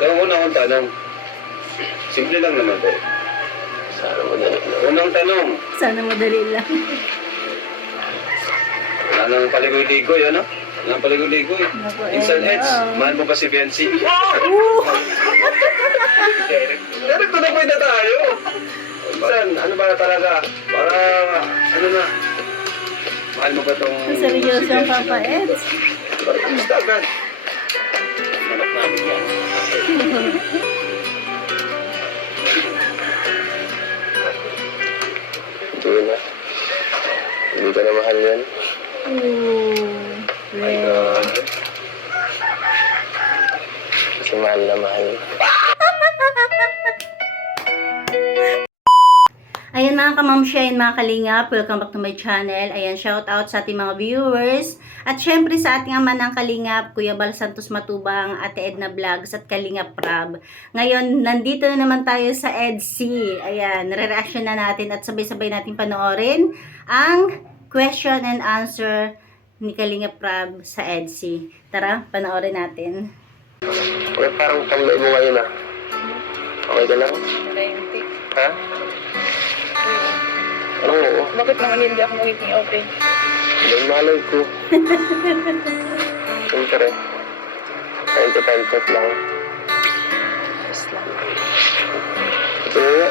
Yung una kong tanong, simple lang naman po. Sana madali lang. Unang tanong, Sana madali lang. wala nang paligoy-ligoy, ano? Wala nang paligoy-ligoy. Naku, Instant eh, Eds, no. mahal mo ba si Bensi? Direct to the point na tayo. Minsan, ano ba talaga? Para, ano na, mahal mo ba tong Seryoso ang Papa Eds. Basta agad. Manok namin yan. Hindi na. Hindi ko na mahal yan. My God. Kasi mahal na mahal. Ayan mga kamamsya, mga kalingap, welcome back to my channel. Ayan, shout out sa ating mga viewers. At syempre sa ating ama ng kalingap, Kuya Bal Santos Matubang, Ate Edna Vlogs at Kalingap Rab. Ngayon, nandito na naman tayo sa EDC. Ayan, re-reaction na natin at sabay-sabay natin panoorin ang question and answer ni Kalingap Rab sa EDC. Tara, panoorin natin. Okay, parang tamlay mo ngayon ah. Okay ka lang? Hindi. Ha? Oo. Bakit naman hindi ako magiging okay? May malay ko. Siyempre. Time to time check lang. Just lang. Ito nga.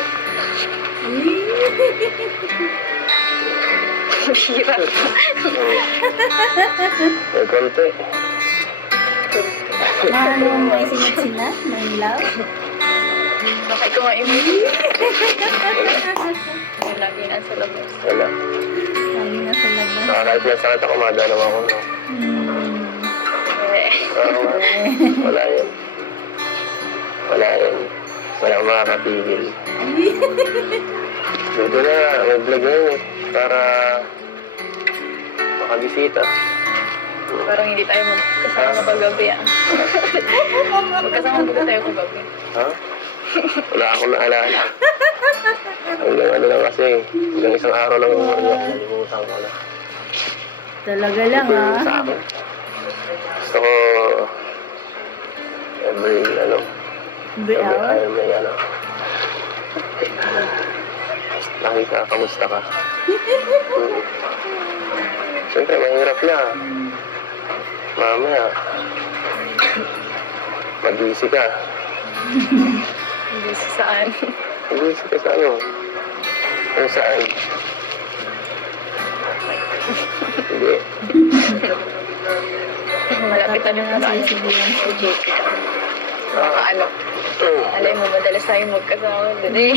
Hirap. May konti. Ano, may sinat-sinat, may love. Bakit ko ma-image? Lagi na sa labas. Wala. Lagi na sa labas. Kahit may sakit ako, madanaw ako. No? Eh. Oo nga. Wala yan. Wala yan. Wala akong makakapigil. Dito na, may vlog na yun eh. Para makabisita. Parang hindi tayo magkasama kagabi ah. Magkasama ba tayo kagabi? Ha? Wala akong naalala. Hanggang ano lang kasi, hanggang isang araw lang yung marunong ako, nalimutan ko na. Talaga lang Ito yung ah. sa akin. Gusto ko, every, ano, Every hour. may ano. Lagi ka, kamusta ka? Siyempre, mahirap na. Mamaya, mag-easy ka. Hindi sa saan. Mag-easy ka sa ano? Kung saan? Hindi. Malapitan yung Sa mga isibuan si JP. Mga ano. Alay mo, madalas tayo magkasama doon eh.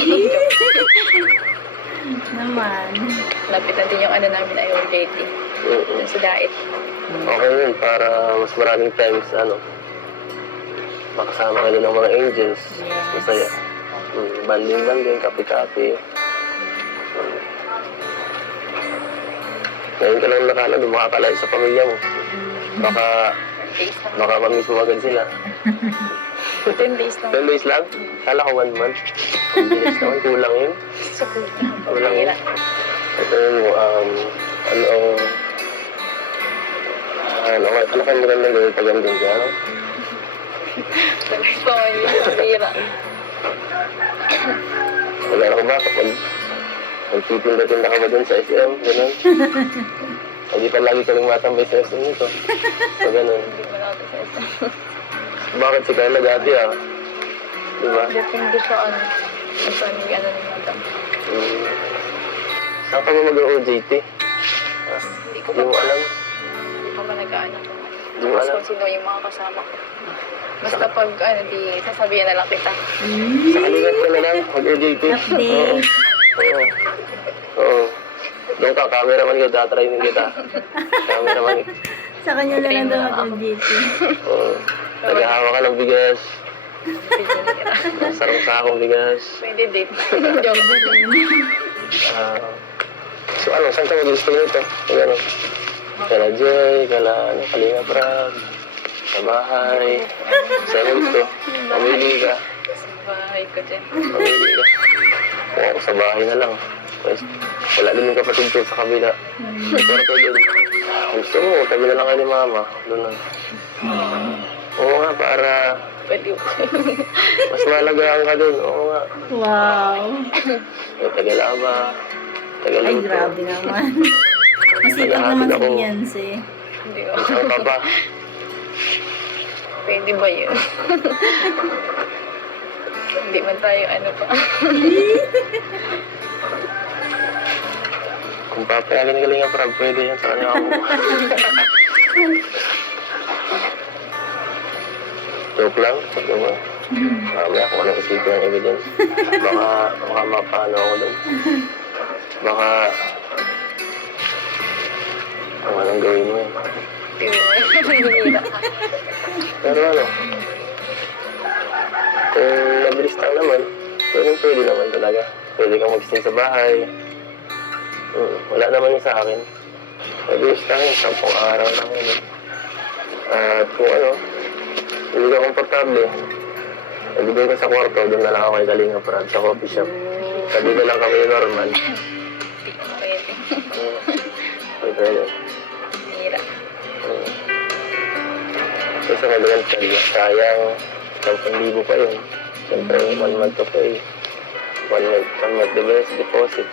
naman. Lapitan din yung ano namin ay yung JT. Doon sa Dait. Okay yun, para mas maraming times, ano, makasama kayo ng mga angels. Yes. Masaya. Banding-banding, kape-kape. Ngayon ka lang nakala, makakalayo sa pamilya mo. Baka, Days lang. baka mamiss mo agad sila. 10 days lang. 10 days lang? Kala ko 1 month. Ang bilis naman, kulang yun. So, Kulang yun. pahira. Ito yun, ano kayo magandang gawin pag andun ka, ano? Pahira. Wala na ko ba? Magtitinda-tinda ka ba dun sa SM? Ganun? Hindi pa lagi ka rin matambay sa SM nito. So, ganun. Hindi mo natin sa isa. Bakit si Carla dati ah? Diba? Depende sa ano. Ang saan yung ano ni Madam. Saan ka ba mag-OJT? Hindi ko Hindi mo alam? Hindi pa ba nag-ano. Hindi mo alam? Kung sino yung mga kasama ko. Basta pag ano, di sasabihin na lang kita. Sa kaligat ka na lang, mag-OJT. Update. Oo. Oo. Doon ka, cameraman ka, tatraining kita. Cameraman. Sa kanya na lang daw mag-GT. Oo. Naghahawa ka ng bigas. Sarong sakong bigas. Pwede din. Joke. Ah, so ano, saan ka mag-stay nito? Ano? Kala Joy, kala ano, Kalingap Rab, sa bahay. Saan mo gusto? Mamili ka. Sa bahay ko din. Mamili ka. Kung ako sa bahay na lang. Pues, wala din yung kapatid ko sa kabila. Pero ko doon. Gusto mo, tabi na lang kayo ni Mama. Doon na. Oo nga, para pwede po. Mas malagaan ka dun. Oo nga. Wow. May Tagalaba. Ay, Tagaluto. grabe naman. Masipag naman si Beyonce. Hindi ko. Ang papa. Pwede ba yun? Hindi man tayo ano pa. Kung papayagin ka lang Prab, pwede yan sa kanya ako. Joke lang. Joke lang. Mamaya kung anong isipin ng evidence. Baka mapano ako dun. Baka kung anong gawin mo eh. Hindi mo. Pero ano, kung mabilis lang naman, pwede naman talaga. Pwede kang mag-stay sa bahay. Wala naman yun sa akin. Mabilis lang yun, 10 araw lang yun. At kung ano, hindi ka komportable, doon ka sa kwarto, doon na lang ako kay Kalinga Prab sa coffee shop. Sabi na lang kami normal. Hindi ko pwede. Pwede. Hirap. So sa kanilang salya, sayang 10,000 pa yun. Siyempre, 1 month to pay. 1 month deposit.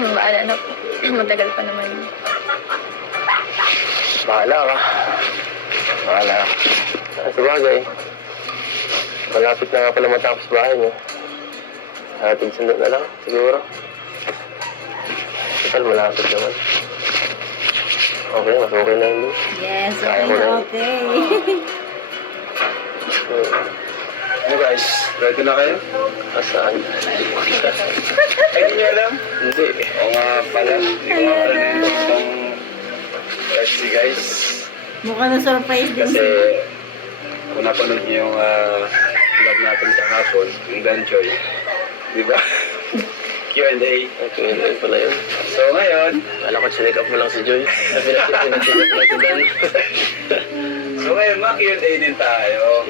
Baala na po. Matagal pa naman yun. Bahala ka. Bahala ka. Sa bagay, malapit na nga pala matapos bahay niyo. Hatid sundo na lang, siguro. Total, malapit naman. Okay, mas okay na yun. Yes, Kaya okay ko na na. okay. Ano guys, ready na kayo? Asaan? Ay, hindi niyo alam? Hindi. Oo nga pala, hindi ko nga pala nilito itong Pepsi guys. Mukha na surprise din Kasi si... kung napanood niyo yung vlog natin kahapon, yung Danchoy, di ba? Q&A. Okay, pala yun. So ngayon, Kala ko chinikap mo lang si Joy. Pinachinikap mo si Dan. Q&A din tayo.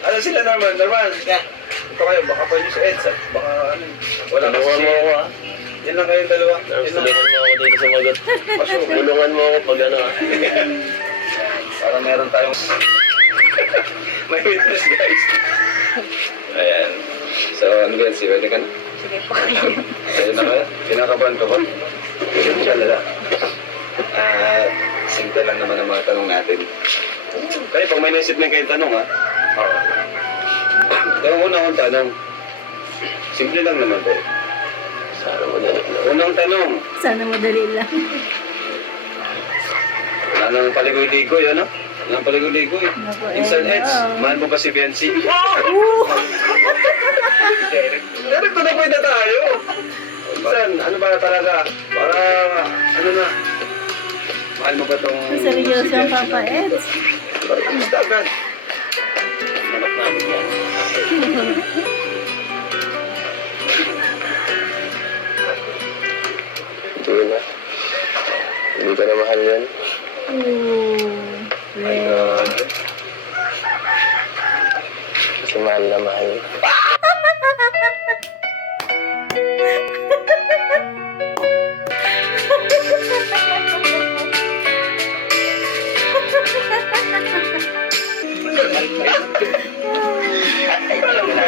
Ano sila Norman? Norman, ito kayo, baka pa nyo sa EDSA. Baka ano, wala kasi. Tulungan mo ako ah. Yan lang kayong dalawa. Yan lang. Tulungan mo ako dito sumagot. Tulungan mo ako pag ano ah. Para meron tayong... May witness guys. Ayan. So, ano ba yan? Si Wede ka na? Sige po. Ayun na kayo? Kinakabahan ka ba? Hindi mo siya lala. Simple lang naman ang mga tanong natin. Kaya pag may naisip na kayong tanong ha? Oo. Yung una akong tanong. Simple lang naman po. Sana madali na. Unang tanong. Sana madali lang. Wala nang paligoy-ligoy, ano? Wala nang paligoy-ligoy. Naku, Insan eh, Eds, no. mahal mo ba si Biancy? Direct to the point na tayo. Insan, ano ba talaga? Para, ano na? Mahal mo ba tong... Seryoso ang Papa Eds. Para kamusta agad? Manok namin yan. Sige na. Hindi ka na mahal yan. Ooh. Ay, Well. Kasi mahal na mahal.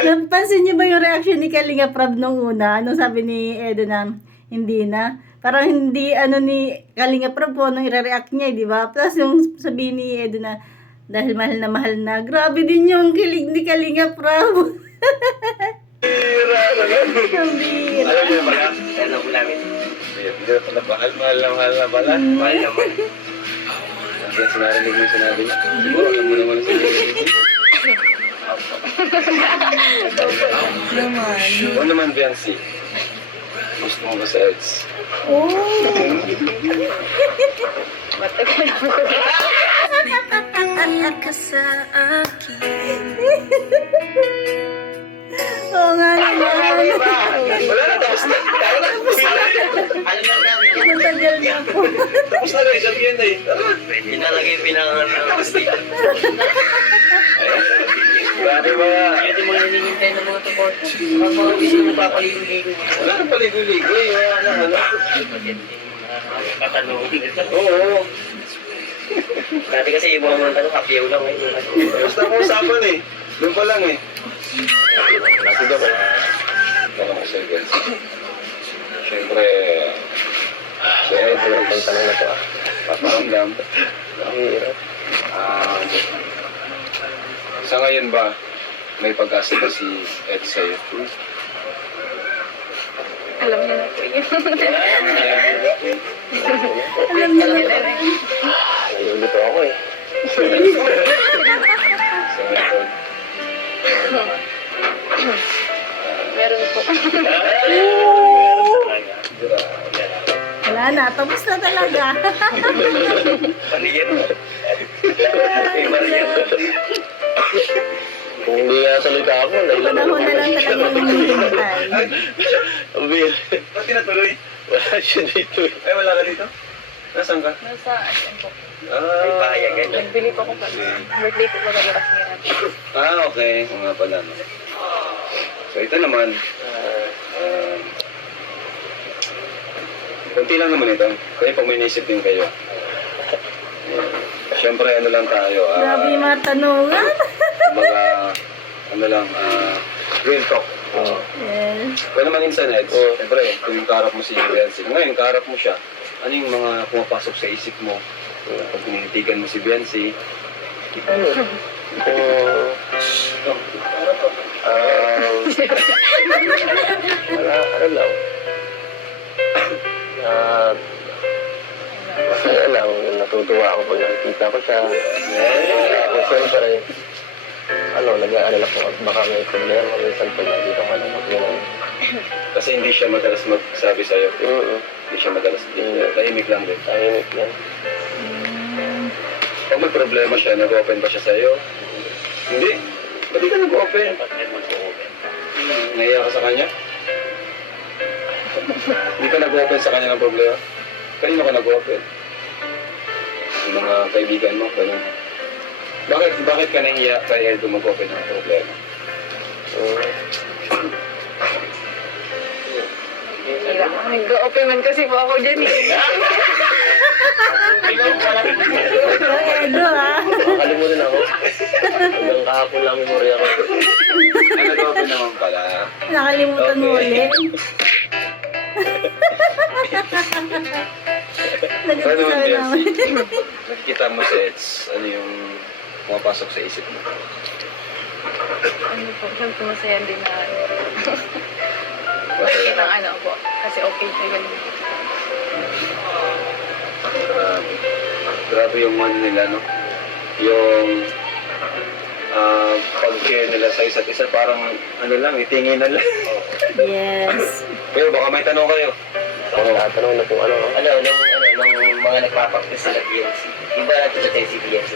Napansin niyo ba yung reaction ni Kalinga Prab nung una? Anong sabi ni Edo na hindi na? Parang hindi ano ni Kalinga Prab po anong i-react niya, di ba? Plus yung sabi ni Edo na dahil mahal na. Grabe din yung kilig ni Kalinga Prab. Tira, Sabi. alam niyo ba yan? Alam mo namin. Hindi na pala mahal na pala. Mahal naman. Hindi sinarinig mo sinabi niya. Siguro, alam mo naman ang sinabi niya. Naman. Oo naman, Biancy. Gusto mo ba sa Eds? Oh. Matagal ako. Oo nga naman. Wala na, tapos na. Matagal na po. Tapos na guys, ang Q&A. Pwede na lagi pinangan na. Grabe mga... Pwede mo naningintay ng mga tukot. Mga gusto mo papaligo-ligo. Wala nang paligoy-ligoy. Wala nang ano. Katanungan nito. Oo. Dati kasi yung mga tanong, happy lang eh. Basta mo usapan eh. Doon pa lang eh. Nasi ka ba? Tanong ko sa'yo, guys. Siyempre, si Ed, Ang tanong na to ah. paparamdam. Ang hirap. Sa ngayon ba, may pag-asa ba si Ed sa'yo? Alam niya na po yun. Alam niyo na. Nalulito ako eh. Sa ngayon, Meron po. Wala na, tapos na talaga. Panigyan mo. Kung hindi nga salita ako, Panahon na lang talaga yung hinihintay. Ang bihira. ba't tinatuloy? Wala siya dito eh. Ay, wala ka dito? Nasaan ka? Nasa, ayan po. Ay, pahayag ka. Nagbili po ako pa. Birthday po baga bukas nila. Okay. O nga pala. No? So, ito naman. Kunti lang naman ito. Kaya pag may naisip din kayo. Siyempre, ano lang tayo. Grabe yung mga tanungan. Kumbaga, ano lang, real talk. Yes. Kaya naman minsan, Ed, siyempre, kung yung kaharap mo si Biancy, ngayon, kaharap mo siya, ano yung mga pumapasok sa isip mo? Pag tinitigan mo si Biancy, Wala, ano lang. Masaya lang, natutuwa ako pag nakikita ko siya. Kung siyempre, nag-aalala ko, baka may problema, minsan pag nakikita ko lang, gano'n. kasi hindi siya madalas magsabi sa'yo. Hindi siya madalas, tahimik lang din. Tahimik yan. Pag may problema siya, nag-open ba siya sa'yo? Hindi. Ba't di ka nag-open? Nahiya ka sa kanya? Hindi ka nag-open sa kanya ng problema? Kanino ka nag-open? Yung mga kaibigan mo, ganun. Bakit ka nahiya kay Edo mag-open ng problema? Nag-open man kasi po ako dyan eh. Yung Edo, ha? Nakalimutan ako. Hanggang kahapon lang memorya ko. Ay, nag-open naman pala. Nakalimutan mo ulit. Ano Naganda naman, sa Biancy? namin. Nakikita mo sa Eds, ano yung pumapasok sa isip mo? Ano po, siyempre masaya din na Masaya. kitang ano po. Kasi okay siya ganun. Grabe. Grabe yung one nila, no? Yung pag-care nila sa isa't isa, parang ano lang, itinginan lang. Yes. Pero baka may tanong kayo. Tatanong na kung nung mga nagpapaktis sa BNC. Iba natin sa tayo si BNC.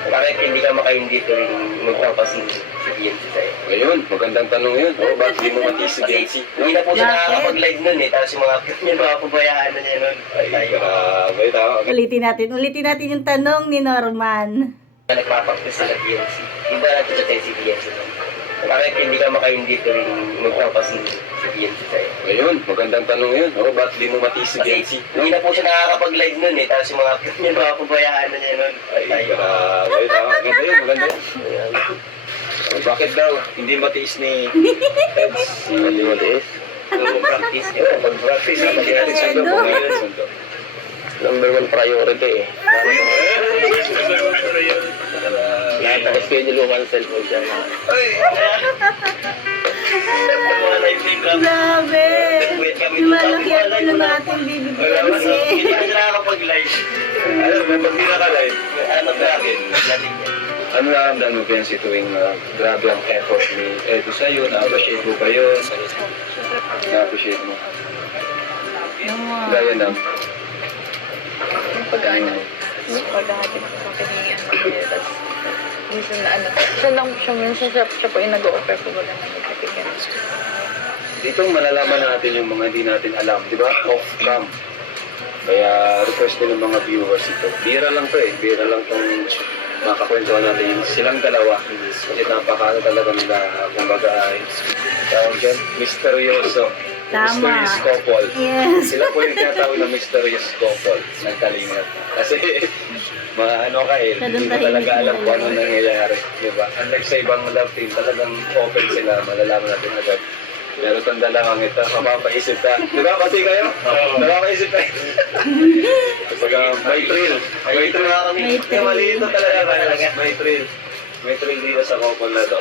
Bakit hindi ka makaindi tuwing magpapasin si BNC sa'yo? Ayun, magandang tanong yun. Oh, bakit di mo matiis si Biancy? Hindi na po siya Bakit? nakakapag-live nun eh. Tapos yung mga pabayaan na niya nun. Ay, grabe. Tama. Ulitin natin yung tanong ni Norman. Nagpapaktis sa BNC. Iba natin sa tayo si BNC. Bakit hindi ka makaindi tuwing magpapasin si BNC sa'yo? Ayun, magandang tanong yun. Oh, bakit di mo matiis si Biancy? Hindi na po siya nakakapag-live nun eh. Tapos yung mga pabayaan na niya nun. Ay, grabe. Tama. Maganda yun, maganda yun. Oh, bakit daw hindi matiis ni Eds? Hindi matiis? Practice. Pag-practice na, hindi natin sundo. Kung ngayon sundo. Number 1 priority eh. Lahat ng schedule ko cancel po siya. Grabe. Malaki ang ano natin, baby Biancy. Hindi ka nakakapag-live. Ano, may pag di naka-live, Ano ba akin? ano naramdaman mo, Biancy, tuwing grabe ang effort ni Edo sa'yo? Na-appreciate mo ba yun? Na-appreciate mo? Gaya ng, Yung pag-ano, pag-ahatid ko sa akin ni tapos minsan na ano, minsan siya po yung nag-o-offer po baga na nagkatigan. dito malalaman natin yung mga hindi natin alam, di ba? Off-cam. Kaya request din ng mga viewers ito. Bira lang to eh. Bira lang itong makakwentuhan natin yung silang dalawa. Kasi napakano talaga nila, kumbaga ay, tawag dyan, misteryoso. Tama. Mysterious couple. Yes. Sila po yung tinatawag na mysterious couple ng Kalinga. Kasi maano ka eh, Ganun hindi mo tahimik talaga alam na kung ano talaga. nangyayari, di ba? Unlike sa ibang love team, talagang open sila, malalaman natin agad. Pero itong dalawang ito, mapapaisip ka. Di ba? Pati kayo? Mapapaisip ka. Kapag may thrill. May thrill. May thrill. Malito talaga. May thrill. May thrill dito sa couple na to.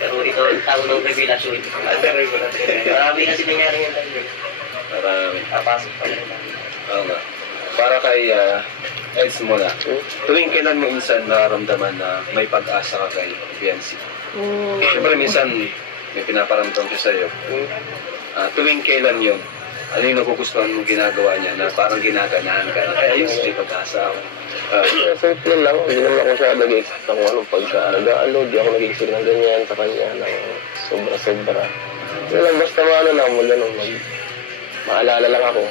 Pero ito ang tawag ng revelasyon. Marami kasi nangyari yan tayo. Marami. Papasok pa rin. Oo nga. Para kay Eds mo na. Tuwing kailan mo minsan nararamdaman na may pag-asa ka kay Biancy? Oh. Siyempre minsan may pinaparamdam siya sa'yo. Tuwing kailan yun? Ano yung nagugustuhan mong ginagawa niya na parang ginaganahan ka na kaya ayos, may pag-asa ako. Simple lang, hindi naman ako siya nag-expect ng ano pagka-ano, di ako nag-expect ng ganyan sa kanya, ng sobra-sobra. Yun lang, basta maano lang, maalala lang ako.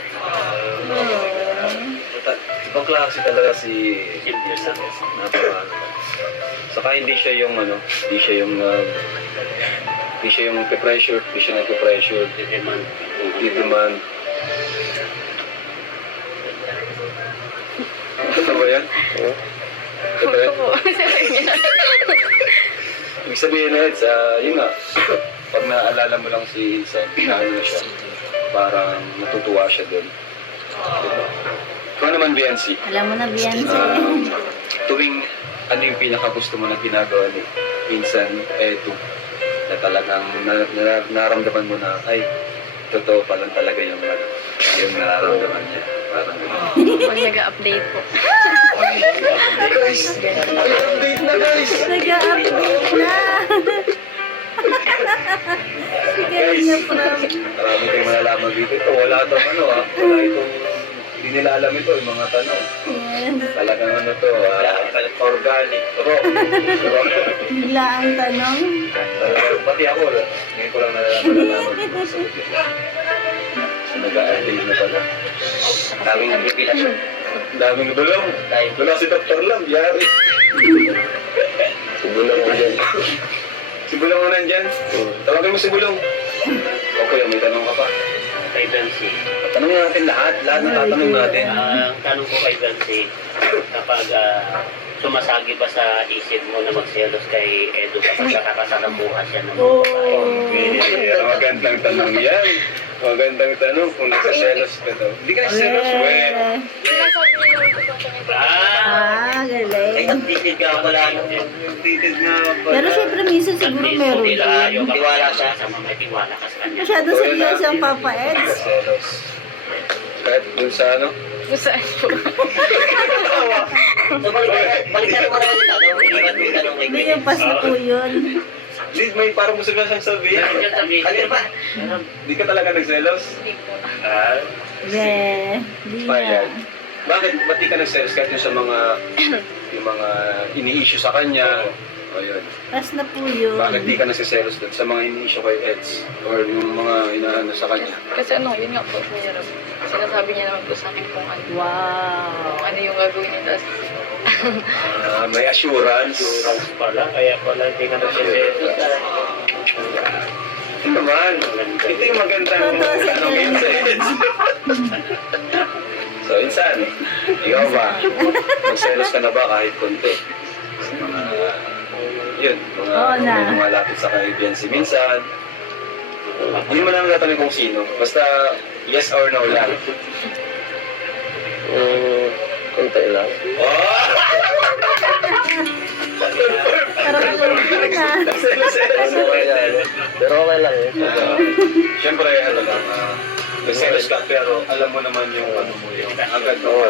Ibang klase talaga si napaka. Saka hindi siya yung hindi siya yung pressure, hindi siya nagpe-pressure, demand. Ito ba yan? Ito ba yan? Ibig sabihin na yun nga, pag naalala mo lang si Insan, ano na siya, parang natutuwa siya doon. Diba? Ikaw naman, Biancy, Alam mo na, Beyonce. tuwing ano yung pinakagusto mo na ginagawa ni Insan, Edu, na talagang naramdaman mo na, ay, totoo pa lang talaga yung nararamdaman niya. Parang Pag nag-update po. guys! Ay, update na guys! Nag-update na. Si Kalinga Prab. Marami kayong malalaman dito. Ito, wala itong wala itong, hindi nila alam ito, yung mga tanong. Yes. Talagang organic, raw. Bigla ang tanong. Pati ako, ngayon ko lang nalalaman yung sagot nila. So, nag-a-update na pala. Daming revelasyon. Daming bulong. Wala si Dr. Lam, yari. Si Bulong mo dyan. Si Bulong mo nandyan. Tawagin mo si Bulong. Okay, may tanong ka pa. Kay Bensi. Tanongin natin lahat ng tatanong natin. Ang tanong ko kay Bensi, kapag sumasagi ba sa isip mo na magselos kay Edu kapag nakakasalamuha siya ng mga Oh. babae? Magandang tanong yan. Magandang tanong kung nagsaselos ka daw. Hindi ka nagsaselos, weh. Sinasabi niyo lang po sa kanya. Ah! Ah, Ay, galing. nagtitig ka wala nang Updated nga pala. Pero syempre minsan siguro meron din. Tiwala siya sa mga may tiwala ka sa kanya. Masyado seryoso ang Papa Eds. Nagsaselos. Kahit dun sa ano? Saan po? So, balikan mo naman yung tanong. Ilipat mo yung tanong kay Hindi yung pas na po yun. Hindi, may parang gusto ka siyang sabihin. Ano yung sabihin? Ano ba? Hindi ka talaga nagselos? Hindi po. Be, di Bayan. na. Bakit? Ba't di ka nagselos kahit yung sa mga yung mga ini-issue sa kanya? O yun. Pas na po yun. Bakit di ka nagsiselos doon sa mga ini-issue kay Eds? Or yung mga inaano sa kanya? Kasi yun nga po, mahirap. Sinasabi niya naman po sa akin kung Wow. ano yung gagawin niya. Tapos, May assurance. Pala, kaya pala hindi ka nagsiselos. Ito naman. Ito yung magandang Totoo sa tanongin sa Eds. So, Insan, ikaw ba? Magselos ka na ba kahit konti? Sa mga, yun, Oo na. mga lapit sa kaibigan si minsan. Hindi mo lang natanong kung sino. Basta, yes or no lang. Konti lang. Oh! Parang kulong na. Ano kaya? Pero okay lang eh. Siyempre, ano lang, nagselos ka, pero alam mo naman yung ano mo yung agad mo. Oo,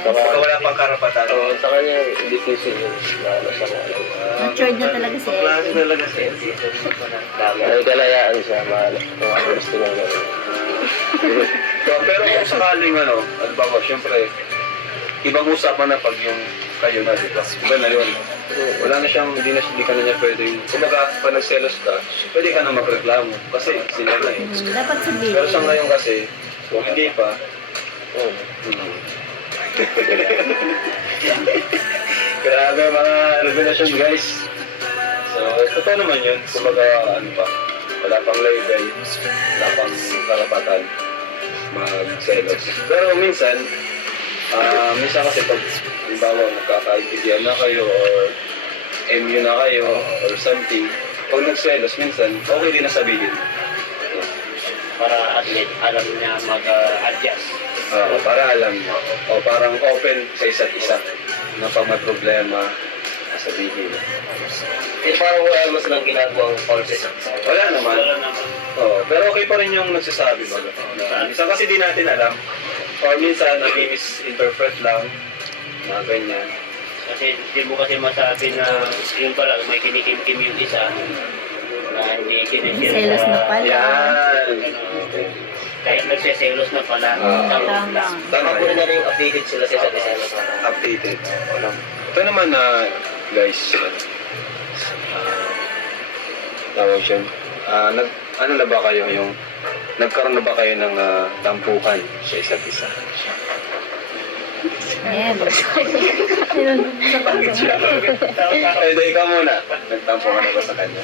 Yes. Baka wala pang karapatan. sa kanya, difficile yun. Lalo sa mga. Matured na talaga si Klase Eds. talaga siya. May kalayaan siya, mahal. Kung ano gusto niya gawin. So, pero kung sakaling ano, halimbawa, siyempre, ibang usapan na pag yung kayo na, di ba? Iba na yun. Wala na siyang, hindi ka na niya pwede yung, kumbaga, pag nagselos ka, pwede ka na magreklamo. Kasi sila na eh. Dapat sabihin. Pero sa ngayon kasi, kung hindi pa, grabe mga revelasyon guys. So, totoo naman yun. Kumbaga, ano pa, wala pang label, wala pang karapatan magselos. Pero minsan, Minsan kasi pag, halimbawa, magkakaibigan na kayo or MU na kayo or something, pag nagselos, minsan, okay din na sabihin. Para at least alam niya mag-adjust. Para alam niyo. O parang open sa isa't isa na pag may problema, sabihin. Parang wala naman silang ginagawang false. Wala naman. Wala naman. Pero okay pa rin yung nagsasabi mo. Minsan kasi di natin alam. Or minsan, nami-misinterpret lang. Mga ganyan. Kasi hindi mo kasi masabi na yun pala may kinikimkim yung isa na hindi kinishare Selos na pala. Yan. Kahit nagseselos na pala. Tama. Tama Ako yan. na rin yung updated sila sa isa't isa. Updated. Ito naman na, guys, tawag siya. Ano na ba kayo yung, nagkaroon na ba kayo ng tampuhan sa isa't isa? Never. Hindi, ikaw muna. Nagtampo ka na ba sa kanya?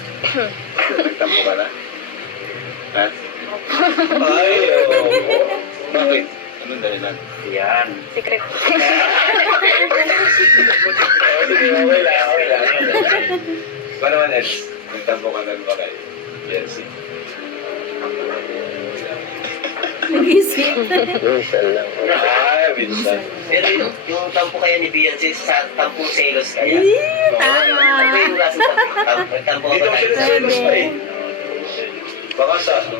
Nagtampo ka na? Ha? Ay, oo. Bakit? Anong dahilan? Yan. Secret. Sige, okay lang. Ba naman, Ed? Nagtampo ka na ba kayo? Yes. Nag-isip. Minsan lang. Minsan. Pero yung tampo kaya ni Beyonce sa tampong selos kaya. Tama. Ano yung klaseng tampo Dito ka ba siya tayo? selos pa eh. Baka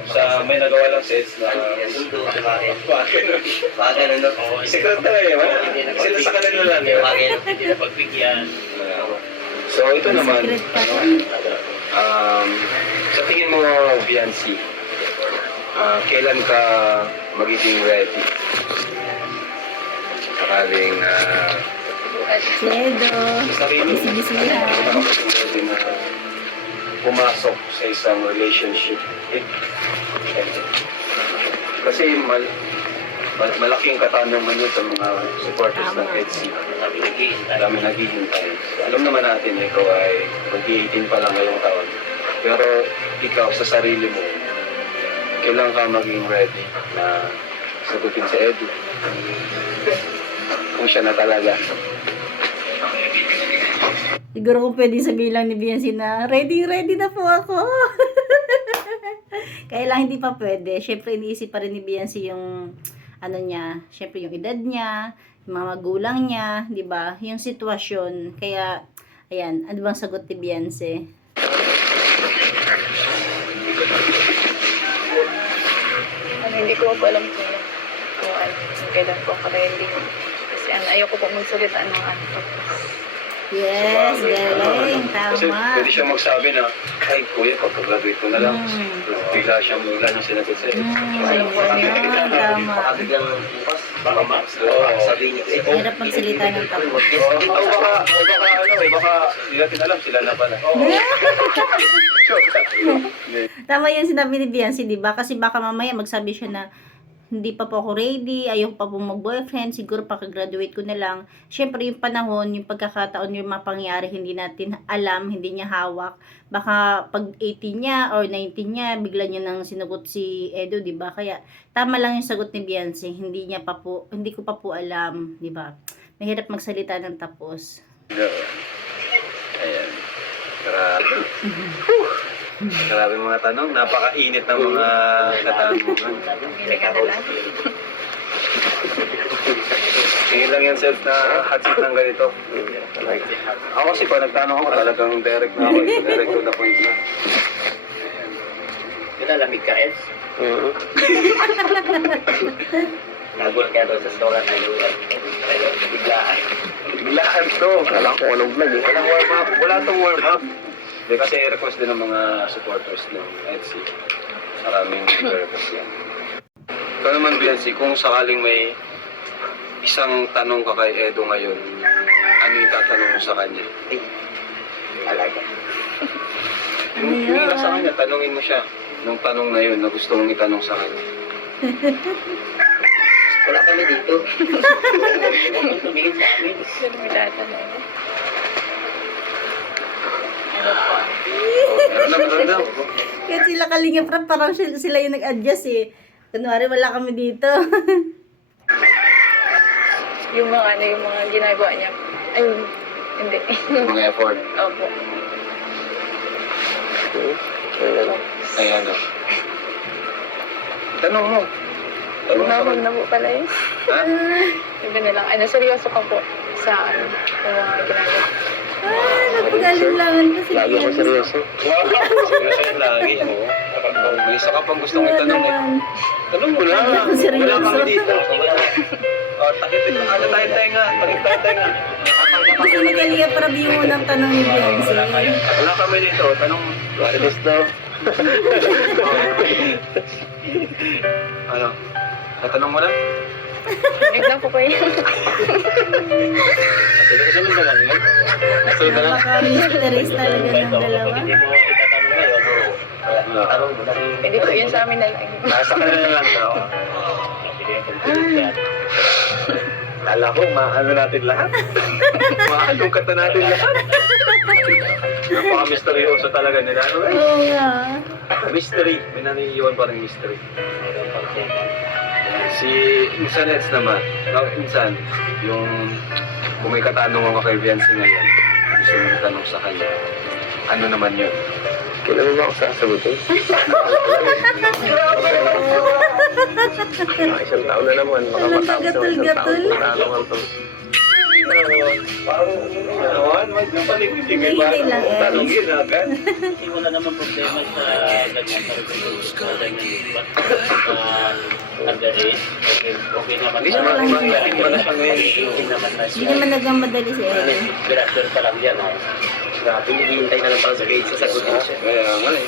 sa may nagawa lang sets na Sundo, bakit? bakit nun? Baka ganun, no? Secret na eh, wala. Sila sa kanila lang yun. Bakit? Hindi na pagbigyan. So ito naman, Secret pa sa tingin mo, Biancy, kailan ka magiging ready? Sakaling Chedo. sarili Bisi-bisihan. ready na pumasok sa isang relationship. Kasi malaking katanungan yun sa mga supporters ng EDSI. Sabi nag-iintay. Dami naghihintay. Alam naman natin, ikaw ay mag-18 pa lang ngayong taon. Pero ikaw sa sarili mo, kailan ka maging ready na sagutin si Edu? Kung siya na talaga. Siguro kung pwede sabihin lang ni Biancy na ready na po ako. Kaya lang hindi pa pwede. Siyempre iniisip pa rin ni Biancy yung ano niya, siyempre yung edad niya, yung mga magulang niya, 'di ba? Yung sitwasyon. Kaya ayan, ano bang sagot ni Biancy? Hindi ko po alam kung kailan po ako ready. Kasi ayoko po magsalita ng ano. Yes, galing, Kasi tama. pwede siya magsabi na, ay kuya, pagka-graduate ko na lang. Bigla niyang sinagot sa'yo. Ayun, tama. Baka biglang bukas. Baka Max. Sabihin niyo, Hirap magsalita ng tapos. Baka hindi natin alam sila na pala. Tama yung sinabi ni Biancy, di ba? Kasi baka mamaya magsabi siya na hindi pa po ako ready, ayoko pa po mag-boyfriend, siguro pagka-graduate ko na lang. Siyempre, yung panahon, yung pagkakataon, yung mga pangyayari, hindi natin alam, hindi niya hawak. Baka pag 18 niya or 19 niya, bigla niya nang sinagot si Edo, di ba? Kaya, tama lang yung sagot ni Biancy, hindi ko pa po alam, di ba? Mahirap magsalita ng tapos. Ayan. Grabe mga tanong. Napakainit ng mga katanungan. Hindi ka na lang. Tingin lang yan self na hot seat ng ganito. Ako kasi pag nagtanong ako talagang direct na ako. Direct to the point na. Nilalamig ka, Eds? Nagulat kaya daw sa store na yung biglaan. Biglaan to. Alam ko anong vlog eh. Walang warm up. Wala tong warm up. Hindi kasi request din ng mga supporters ng EDSI. Maraming request yan. Ikaw naman, Biancy, kung sakaling may isang tanong ka kay Edo ngayon, ano yung tatanong mo sa kanya? Talaga. Hindi na sa kanya, tanongin mo siya. Nung tanong na yun, na gusto mong itanong sa kanya. Wala kami dito. Tumingin sa amin. Pero may tatanong. Meron na. Kaya sila Kalingap Rap, parang sila yung nag-adjust eh. Kunwari wala kami dito. yung mga ano, yung mga ginagawa niya. Ay, hindi. Mga effort. Opo. Ayan. Ay, ano. Tanong mo. Tanong sa Huwag na po pala eh. Ha? Sabi na lang, ano, seryoso ka po sa ano, yung mga ginagawa. Nagpagalinlangan kasi Lagi ko seryoso. Seryoso yan lagi. Oo. May isa ka pang gustong itanong eh. Tanong mo na. Lagi ako seryoso. Wala kami dito. Oh, takit ano tayo tenga. Takit tayo tenga. Gusto ni Kalinga para view mo ng tanong ni Beyonce. Wala kami dito. Tanong mo. Marites daw. Ano? Tatanong mo lang? Biglang po kayo. Kasi mo lang yun. Kasi na lang. Baka mysteries talaga ng dalawa. Pag hindi mo itatanong ngayon, tanong mo lang. Pwede po yun sa amin na lang. Nasa kanila lang daw. Sige, kung yan. Kala ko, maano natin lahat. Mahalong kata natin lahat. Napaka-misteryoso talaga nila. Ano eh? Oo nga. Mystery. May naniniwan pa rin mystery. Mayroon pang second. Si Insanets naman. Minsan, yung kung may katanungan ka kay Viancy ngayon, gusto mo itanong sa kanya, ano naman yun? Kailan mo ba ako sasagutin? Isang taon na naman. Baka Walang matapos ng isang taon. gatul-gatul. Tanongan to. Parang, ano, may paligid-ligay ba? Hindi lang eh. Tanongin agad. Kasi wala naman problema sa ganyan. Sa ganyan, di ba? Underage. Okay naman. At least magaling pa na siya ngayon. Okay naman na Hindi siya. naman nagmamadali si Ellen. Graduate pa lang yan. Grabe, naghihintay ka lang pala sa grade sa sagutin siya. Kaya nga eh.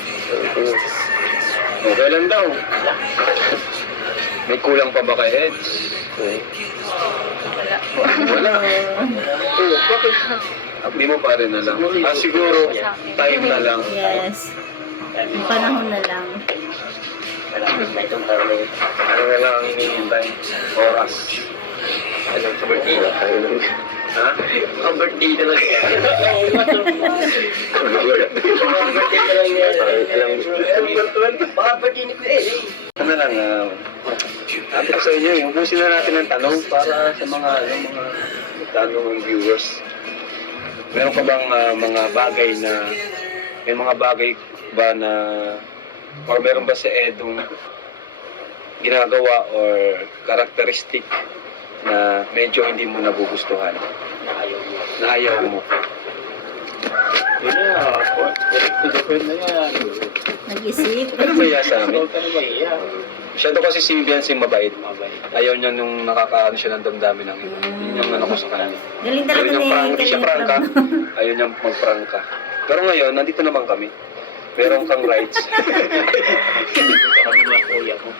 Okay lang daw. May kulang pa ba kay Eds? Wala po. Wala. Oo, bakit? Hindi mo pa rin alam. Siguro, time na lang. Yes. Yung panahon na lang. Ano na lang ang hinihintay? Oras. Ano sa birthday na tayo lang. Ha? Ang birthday na lang yan. Ang birthday na lang yan. Baka birthday ni Kuya eh. Ano lang, sabi ko sa inyo, ubusin na natin ang tanong para sa mga tanong ng viewers. Meron ka bang mga bagay na, may mga bagay ba na, or meron ba si Edong ginagawa or characteristic na medyo hindi mo nagugustuhan, na ayaw mo? Yun na, direct to the point na yan. Nag-isip. Ano ba yan sa amin? Ikaw ka na ba yan? Siya daw kasi si Viancy mabait. Mabay. Ayaw niya nung nakakaano siya ng damdamin ng iba. Yun yung ano ko sa kanya. Galing talaga Ayaw ni niyang hindi siya Kalinga prangka. Prab. Ayaw niyang magprangka. Pero ngayon, nandito naman kami. Meron kang rights. Dito kami mga kuya mo.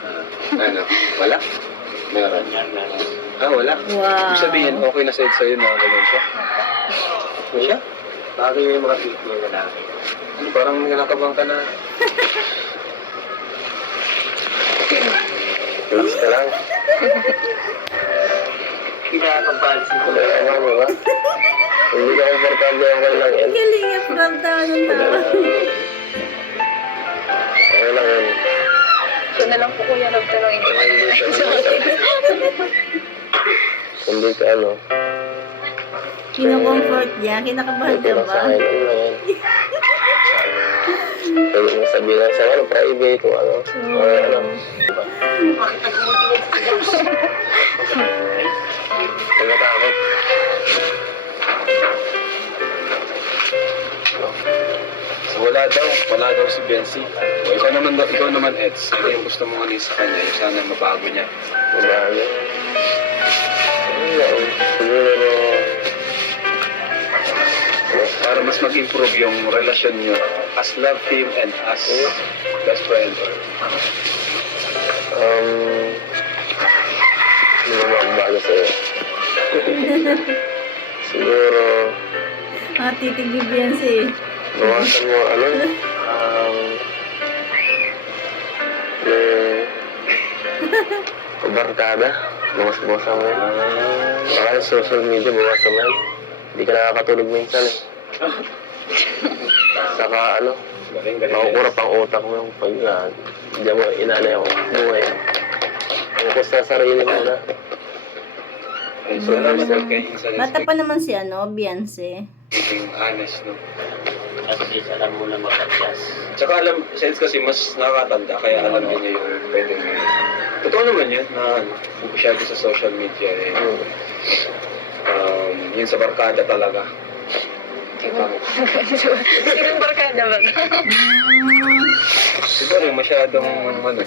Ano? Wala? Meron. Ganyan na. Wala. Wow. Ibig sabihin, okay na sa'yo na ganun siya. Ano siya? Bagay yung mga treatment na namin. Ano, parang nakabang ka na. Relax ka lang. Kinakabalis mo. Ano mo ba? Hindi ka komportable ako lang yan. Kalinga Prab tawa ng tawa. Okay lang yan. So na lang po Kuya Rob, talangin ko. Hindi ka ano. Kino-comfort niya. Kinakabahan Okay ka lang ba? sa akin. Ano lang yan. Pwede mo sabihin lang sa ano, private o ano. O ano. Tumatakot. So wala daw si Viancy. O ikaw naman Eds. Ano yung gusto mo ngayon sa kanya? Yung sana mabago niya. Mabago. Ano lang. Siguro. Para mas mag-improve yung relasyon niyo as love team and as best friend. Hindi mo mabago sa'yo. Siguro. Titig ni Beyonce. Bawasan mo ano. Barkada. Bawas-bawasan mo yan. Baka yung social media, bawasan mo yan. Hindi ka nakakatulog minsan eh. Saka ano, makukurap ang utak mo yung pag diyan mo inanay ako buhay. Focus sa sarili mo na. Salamat po kayo sa Bata pa naman si Beyonce. being honest, no? Kasi alam mo na mag-adjust. Tsaka alam, sense kasi mas nakakatanda, kaya alam din niya yung pwedeng... Totoo naman yun, na masyado sa social media eh. Yun sa barkada talaga. Sinong barkada ba? Siguro yung masyadong ano,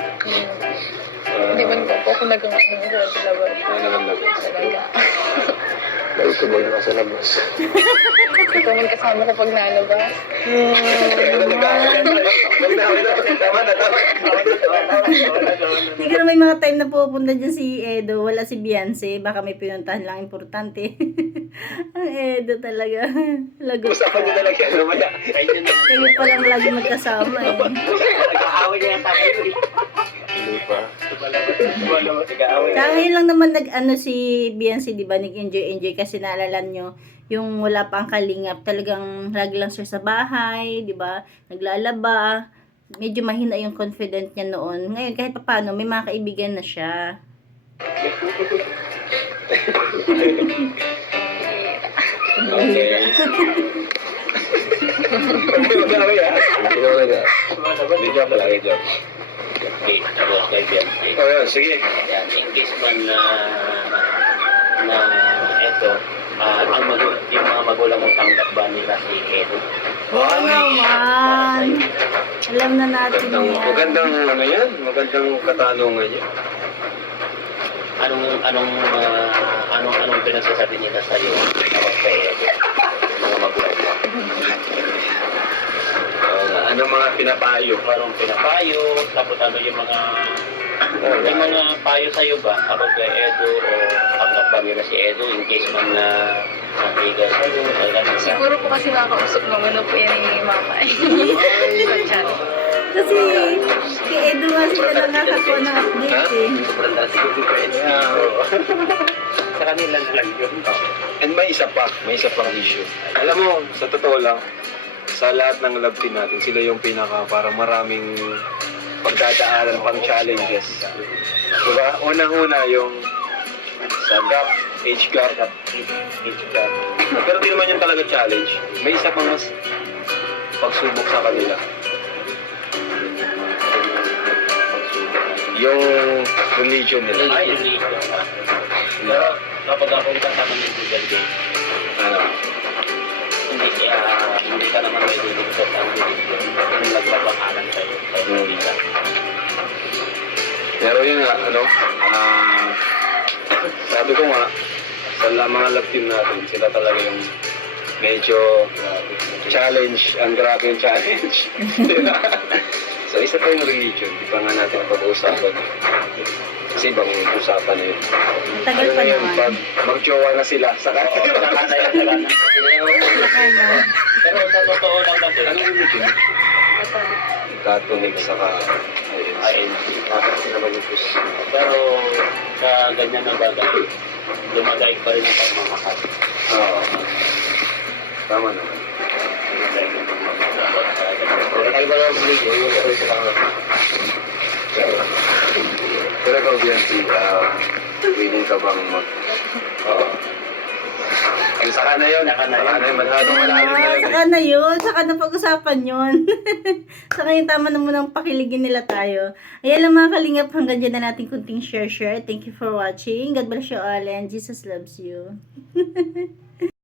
Hindi man po ako nagawa ng sa labas. Talaga. Dahil mo na sa labas. Ikaw man kasama ko pag nalabas. Siguro may mga time na pupunta dyan si Edo, wala si Beyonce, baka may pinuntahan lang importante. Ang Edo talaga. Lagot ka. Usapan ko talaga yan, mamaya. Ayun na. Kayo pa lang lagi magkasama eh. Nag-aaway niya sa akin. Hindi pa. Lumalabas, nag-aaway. Kaya ngayon lang naman si Beyonce, di ba, nag-enjoy kasi naalala nyo, yung wala pa ang kalingap, talagang lagi lang siya sa bahay, di ba, naglalaba, medyo mahina yung confident niya noon. Ngayon, kahit paano, may mga kaibigan na siya. Okay. Mag-aaway ah. Hindi na talaga. Hindi joke lang, joke. Okay, tapos kay Beyonce. Oh, yun, sige. Yan, in case man na eto, yung mga magulang mo tanggap ba nila si Edo? Oo naman. Alam na natin Magandang, yan. magandang ano yan, magandang katanungan yan. Anong pinagsasabi nila sa iyo about kay Edo? Mga magulang mo. Ano mga pinapayo? Parang pinapayo, tapos ano yung mga may mga payo sa iyo ba about kay Edo o tanggap ba nila si Edo in case man na natigas sa iyo? Siguro po kasi nakausap naman na po yan ni Mama. Sa chat. Kasi kay Edo nga sila nakakakuha ng update eh. Sobrang dati ko sa kanila na lang yun. And may isa pang issue. Alam mo, sa totoo lang, sa lahat ng love team natin, sila yung pinaka parang maraming pagdadaanan pang challenges. Diba? Unang-una yung sa gap, age gap. Pero di naman yung talaga challenge. May isa pang mas pagsubok sa kanila. Yung religion nila. Ay, religion ka. Pero kapag ako kasama ng Google Game, Ano? hindi ka naman may dudugtog ang religion. Yung nagpapakalan sa'yo. Kahit hindi ka. Pero yun nga, sabi ko nga, sa mga love team natin, sila talaga yung medyo challenge, ang grabe yung challenge. Diba? So isa pa yung religion, di pa nga natin pag-uusapan. Kasi ibang usapan na yun. Tagal pa Ngayon, naman. pag mag-jowa na sila, saka Saka na yun. Pero sa totoo lang kasi, anong religion? Catholic, saka INC. Pero sa ganyan na bagay, lumagay pa rin ang pagmamahal. Oo. Tama naman. Lumagay ng pagmamahal. Ay ba lang religion? Yung kasi sa kanila. Pero ikaw, Bianchi, willing ka bang saka na yun. Saka na yun. Masyadong malalim na yun. Saka na yun. Saka na pag-usapan yun. Saka yung tama na munang pakiligin nila tayo. Ayan lang mga kalingap. Hanggang dyan na natin kunting share. Thank you for watching. God bless you all and Jesus loves you.